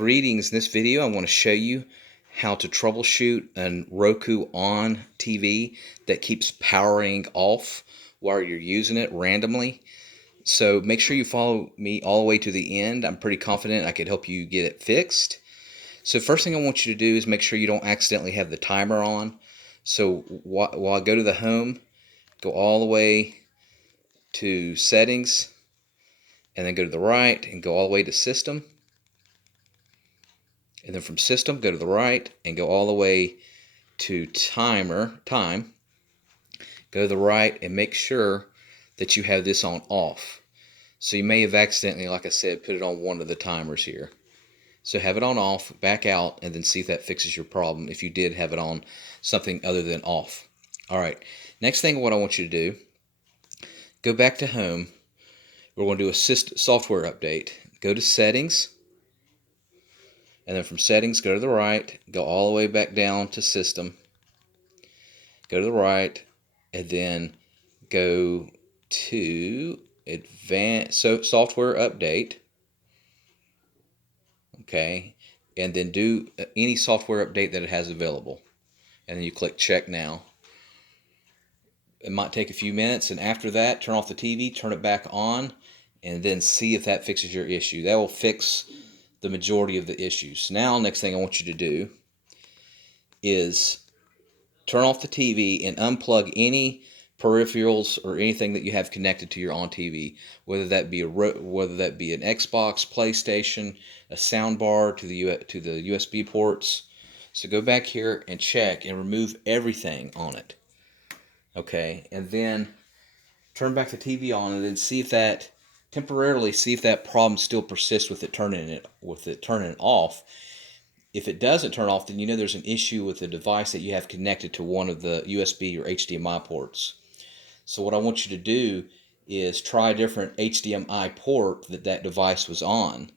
Greetings. In this video, I want to show you how to troubleshoot a Roku ONN TV that keeps powering off while you're using it randomly. So make sure you follow me all the way to the end. I'm pretty confident I could help you get it fixed. So first thing I want you to do is make sure you don't accidentally have the timer on. So while I go to the home, go all the way to settings, and then go to the right and go all the way to system. And then from system, go to the right and go all the way to time. Go to the right and make sure that you have this on off. So you may have accidentally, like I said, put it on one of the timers here. So have it on off, back out, and then see if that fixes your problem if you did have it on something other than off. Alright, next thing what I want you to do, go back to home. We're going to do a software update. Go to settings. And then from settings, go to the right, go all the way back down to system, go to the right, and then go to advanced software update. Okay, and then do any software update that it has available. And then you click check now. It might take a few minutes, and after that, turn off the TV, turn it back on, and then see if that fixes your issue. That will fix the majority of the issues. Now, next thing I want you to do is turn off the TV and unplug any peripherals or anything that you have connected to your ONN TV, whether that be an Xbox, PlayStation, a sound bar to the USB ports. So go back here and check and remove everything on it. Okay, and then turn back the TV on and then see if that temporarily problem still persists with it turning off. If it doesn't turn off, then you know there's an issue with the device that you have connected to one of the USB or HDMI ports. So what I want you to do is try a different HDMI port that device was on,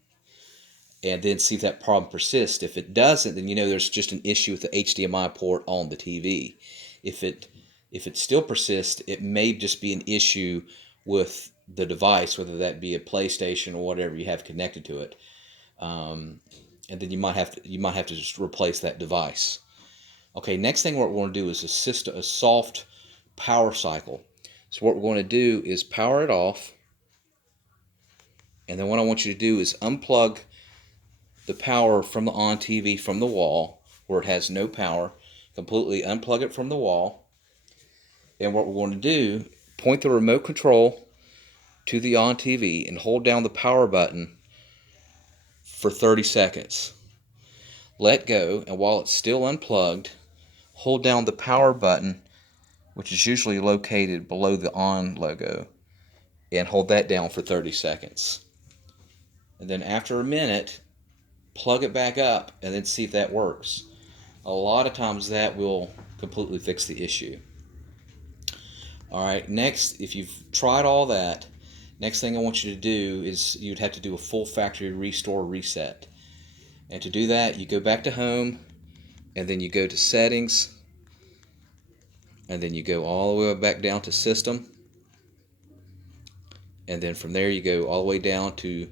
and then see if that problem persists. If it doesn't, then you know there's just an issue with the HDMI port on the TV. If it still persists, it may just be an issue with the device, whether that be a PlayStation or whatever you have connected to it, and then you might have to just replace that device. Okay, next thing what we're going to do is a soft power cycle. So what we're going to do is power it off, and then what I want you to do is unplug the power from the ONN TV from the wall where it has no power. Completely unplug it from the wall, and what we're going to do, point the remote control to the ONN TV and hold down the power button for 30 seconds. Let go, and while it's still unplugged, hold down the power button, which is usually located below the ONN logo, and hold that down for 30 seconds. And then after a minute, plug it back up and then see if that works. A lot of times that will completely fix the issue. Alright, next, if you've tried all that, next thing I want you to do is you'd have to do a full factory restore reset. And to do that, you go back to home, and then you go to settings, and then you go all the way back down to system, and then from there you go all the way down to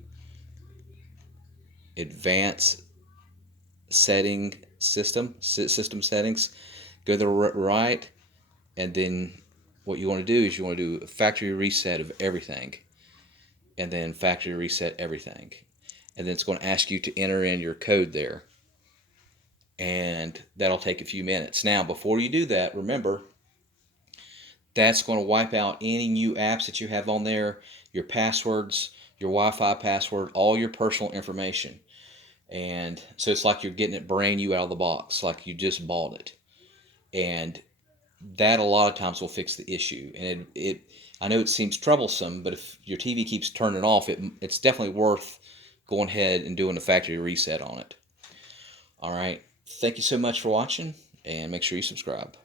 advanced system settings. Go to the right, and then what you want to do is you want to do a factory reset of everything, and then factory reset everything, and then it's going to ask you to enter in your code there, and that'll take a few minutes. Now before you do that, remember that's going to wipe out any new apps that you have on there, your passwords, your Wi-Fi password, all your personal information. And so it's like you're getting it brand new out of the box, like you just bought it. And that a lot of times will fix the issue. And I know it seems troublesome, but if your TV keeps turning off, it's definitely worth going ahead and doing a factory reset on it. Alright, thank you so much for watching, and make sure you subscribe.